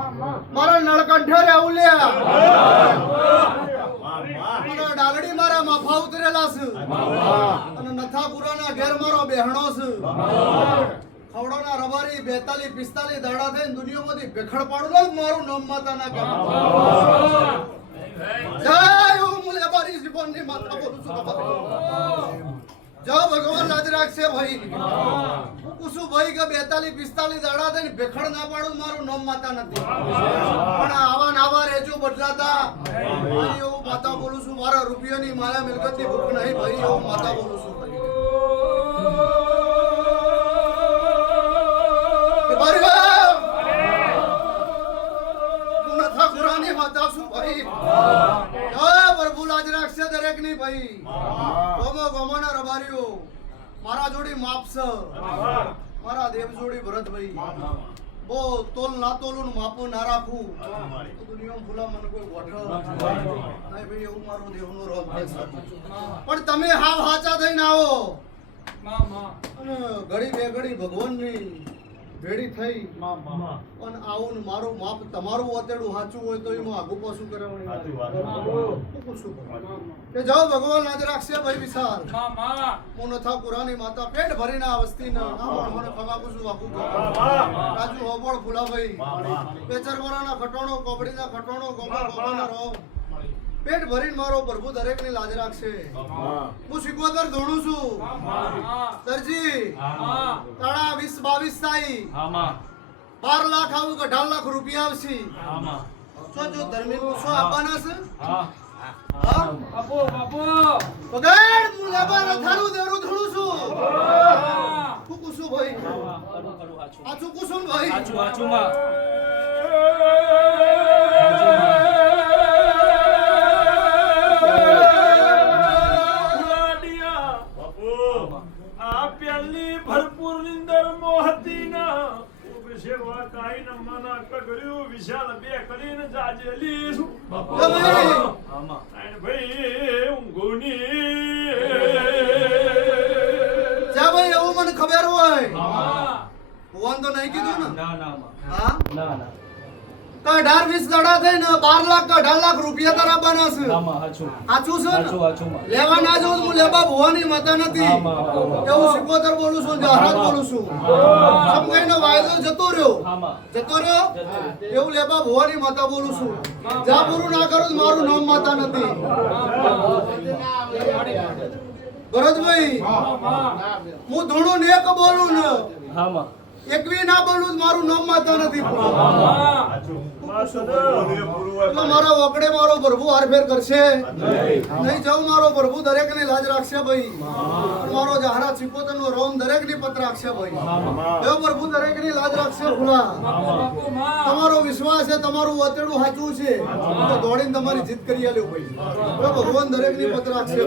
મારા નળકંઠે રહેવું લ્યા મારા ડાલડી મારા માફા ઉતરેલા છે. અને નથાપુરાના ઘેર મારો બેહણો છે. ખવડોના રબારી બેતાલી પિસ્તાલી દાડા થઈને દુનિયામાંથી ભેખડ પાડું મારું નામ માતાના કામ. જય હું મુલે બારી જીવનની માતા બોલું છું. જય ભગવાન રાજ રાખશે ભાઈ. હું કુસુ ભાઈ કે બેતાલી પિસ્તાલીસ દાડા થઈને ભેખડ ના પાડું મારું નામ માતા નથી. પણ આવા નાવા રેજો બદલાતા. ભાઈ એવું માતા બોલું છું મારા રૂપિયાની માયા મિલકતની ભૂખ નહીં ભાઈ એવું માતા બોલું છું. હું માતા છું ભાઈ. પ્રભુ લાજ રાખશે દરેકની ભાઈ. ગમો ગમો ના રબારીઓ. મારા જોડી માપસ મારા દેવ જોડી ભરતભાઈ બો તોલ ના તોલું માપો ના રાખું. તો દુનિયામાં ભૂલા મને કોઈ ગોઠ નહીં ભાઈ એવું મારો દેવનો રોગ પણ તમે હાવ હાચા થઈને આવો. અને ઘડી બે ઘડી ભગવાનની ભેડી થઈ અને આવું મારું માપ તમારું વતેડું સાચું હોય તો એમાં આગુ પાછું કરવાની વાત. કે જાઓ ભગવાન લાજ રાખશે ભાઈ વિશાલ હું નથા પુરાની માતા પેટ ભરીને આ વસ્તીના આમણ મને છું. રાજુ હોબળ ફુલાભાઈ પેચરવરાના ખટોણો કોબડીના ખટોણો ગોમા ગોમાના રો પેટ ભરીને મારો પ્રભુ દરેકની લાજ રાખશે. હું સિકોતર ધોણું છું. દરજી. તાળા વીસ બાવીસ થાય બાર લાખ આવું કે અઢાર લાખ રૂપિયા આવશે શું જો ધર્મી શું આપવાના છે? પગાર હું દેરું ધોણું ભાઈ આચું કુસુમ ભાઈ આ સેવા કાઈ ન વિશાલ બે કરીને જાજેલી છું એ ભાઈ ઊંઘોની. જા ભાઈ એવું મને ખબર હોય. ભુવન તો નહીં કીધું ને? હા? તો અઢાર વીસ દડા થઈને બાર લાખ અઢાર લાખ રૂપિયા તારા બના છે આછું છે લેવા ના જાઉં તો હું લેવા ભુવાની માતા નથી. એવું સિકોતર બોલું છું જહરાત બોલું છું. સમજાઈનો વાયદો જતો રહ્યો. જતો રહ્યો? એવું લેવા ભુવાની માતા બોલું છું. જા પૂરું ના કરું તો મારું નામ માતા નથી. ભરતભાઈ હું ધૂણું નેક બોલું ને. એકવી ના બોલું મારું નામ માતા નથી મારા વકડે મારો પ્રભુ હારફેર કરશે. નહીં જવું મારો પ્રભુ દરેકની લાજ રાખશે ભાઈ. મારો જહારા ચિકોતર નો રોમ દરેકની પત્ર રાખશે ભાઈ. એવો પ્રભુ દરેકની લાજ રાખશે ભૂલા. તમારો વિશ્વાસ છે, તમારું વતેડું સાચું છે. તો દોડીને તમારી જીત કરી આલ્યો ભાઈ. ભગવાન દરેકની પત્ર રાખશે